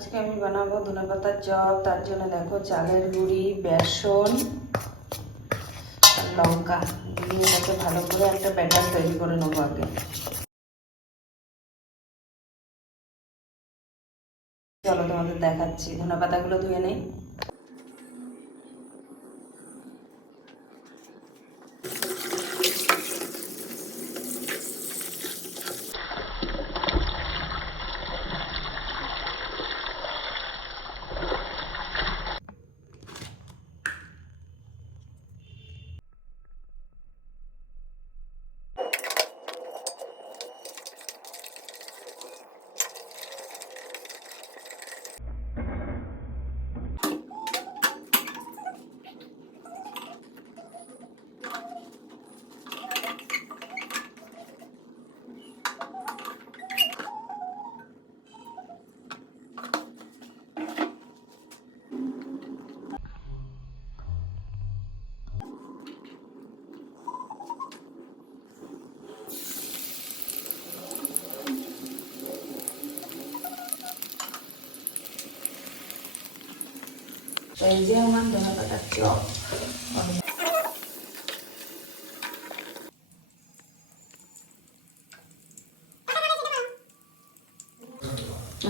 আজকে আমি বানাবো ধনে পাতার চপ। তার জন্য দেখো চালের গুঁড়ি, বেসন, লঙ্কা। দিয়ে এটাকে ভালো করে একটা ব্যাটার তৈরি করে নেব আগে। চলো তোমাদের দেখাচ্ছি। ধনে পাতাগুলো ধুয়ে নেই।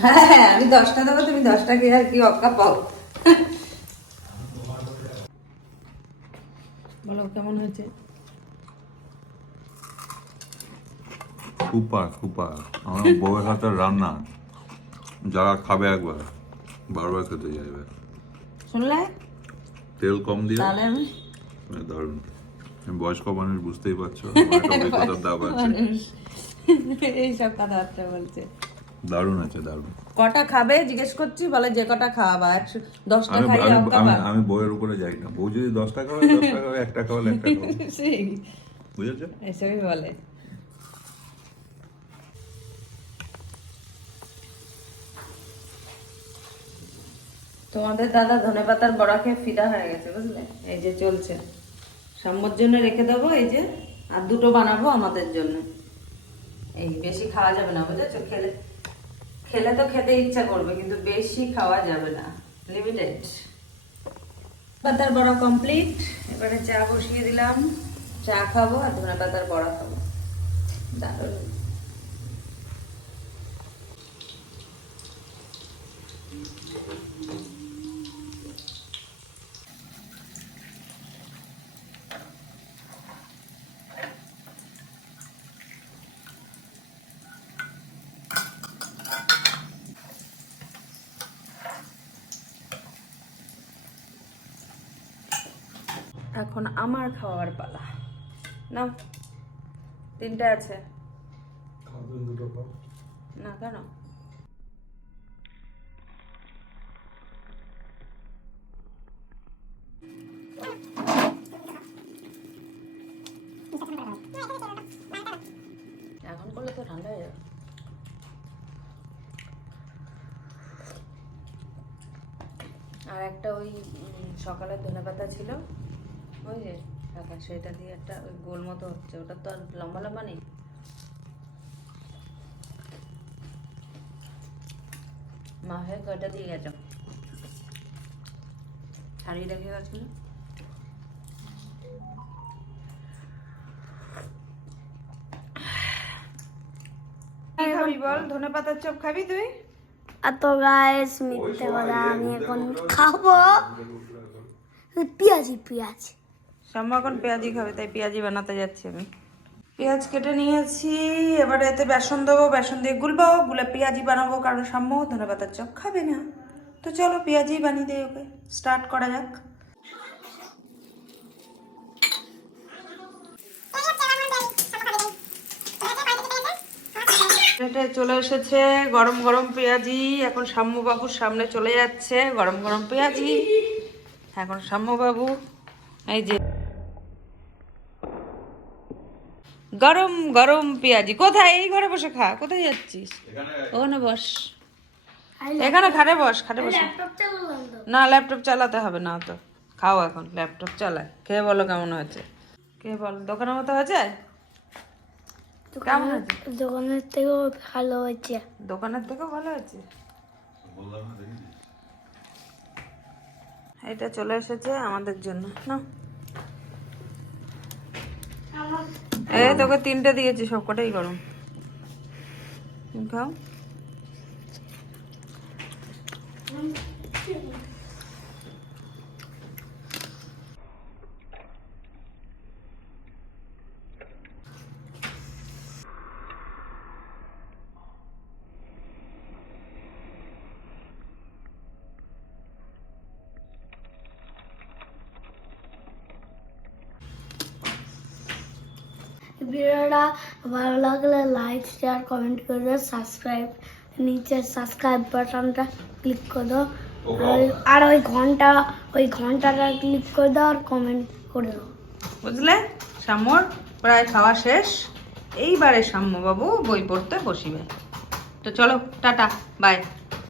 হ্যাঁ হ্যাঁ আমি দশটা দেবো, তুমি দশটা কি আর কি অক্কা পাও। বলো, কেমন হয়েছে? Super super. আমার বউয়ের হাতের রান্না। যারা খাবে একবার, বারবার খেতে চাইবে শুনলে? তেল কম দিয়ে তাহলে আমি মানে দারুণ। বয়স্ক মানুষ বুঝতেই পারছ। এইসব কথাবার্তা বলছে। দারুণ আছে দারুণ। কটা খাবে? জিজ্ঞেস করছি বলে যে কটা খাওয়াবা? একশো দশটা খাইয়ে আমি। বউয়ের উপরে যাই না। বউ যদি দশটা খাওয়ায় দশটা খাওয়ায় একটা খাওয়ালে একটা খাওয়াবে সেই। বুঝেছ? এসবই বলে। তোমাদের দাদা ধনে পাতার বড়া খেয়ে ফিদা হয়ে গেছে, বুঝলে? এই যে চলছে। সাম্যর জন্য রেখে দেবো, এই যে, আর দুটো বানাবো আমাদের জন্য। এই বেশি খাওয়া যাবে না, বুঝেছ? খেলে খেলে তো খেতে ইচ্ছা করবে, কিন্তু বেশি খাওয়া যাবে না। লিমিটেড পাতার বড়া কমপ্লিট এবারে চা বসিয়ে দিলাম। চা খাব আর ধনে পাতার বড়া খাব। দারুণ। এখন আমার খাওয়ার পালা। নাও, তিনটে আছে। না কেন? এখন করলে তো ঠান্ডা হয়ে যাবে। আর একটা ওই সকালের ধনে পাতা ছিল। ওই যে টাকা সেটা দিয়ে একটা ওই গোল মতো হচ্ছে। ওটা তো আর লম্বা লম্বা নেই। মা হয়ে কয়টা দিয়ে গেছ? ছাড়িয়ে রেখে গেছো কি খাবি বল? ধনে পাতার চপ খাবি তুই? আর তো গাইস মিথ্যে কথা আমি এখন খাব। পেঁয়াজি পেঁয়াজ। শ্যামা এখন পেঁয়াজি খাবে, তাই পেঁয়াজি বানাতে যাচ্ছি আমি। পেঁয়াজ কেটে নিয়েছি, এবারে এতে বেসন দেবো, বেসন দিয়ে গুলবো, গুলে পেঁয়াজি বানাবো, কারণ সাম্য ধনে পাতার চপ খাবে না। তো চলো পেঁয়াজি বানিয়ে দিই ওকে স্টার্ট করা যাক। চলে এসেছে গরম গরম পেঁয়াজি, এখন সাম্যবাবুর সামনে চলে যাচ্ছে, গরম গরম পেঁয়াজি। এখন সাম্যবাবু এই যে গরম গরম পেঁয়াজি। কোথায়? এই ঘরে বসে খা। কোথায় যাচ্ছিস? ওখানে বস। এখানে খাটে বস খাটে বস। না ল্যাপটপ চালাতে হবে না তো। খাও এখন ল্যাপটপ চালায়। খেয়ে বলো কেমন হয়েছে? কে বল। দোকানের মতো হয়েছে? কেমন হয়েছে? দোকানের থেকেও ভালো হয়েছে। দোকানের থেকেও ভালো হয়েছে? এটা চলে এসেছে আমাদের জন্য। না এই তোকে তিনটে দিয়েছি সবকটাই গরম। খাও। ভিডিওটা ভালো লাগলে লাইক শেয়ার কমেন্ট করে দাও সাবস্ক্রাইব নিচে সাবস্ক্রাইব বাটনটা ক্লিক করে দাও। আর- আর ওই ঘণ্টা ওই ঘন্টাটা ক্লিক করে দাও আর কমেন্ট করে দাও। বুঝলে? সাম্যর প্রায় খাওয়া শেষ। এইবারে সাম্য বাবু বই পড়তে বসিবে। তো চলো টাটা বাই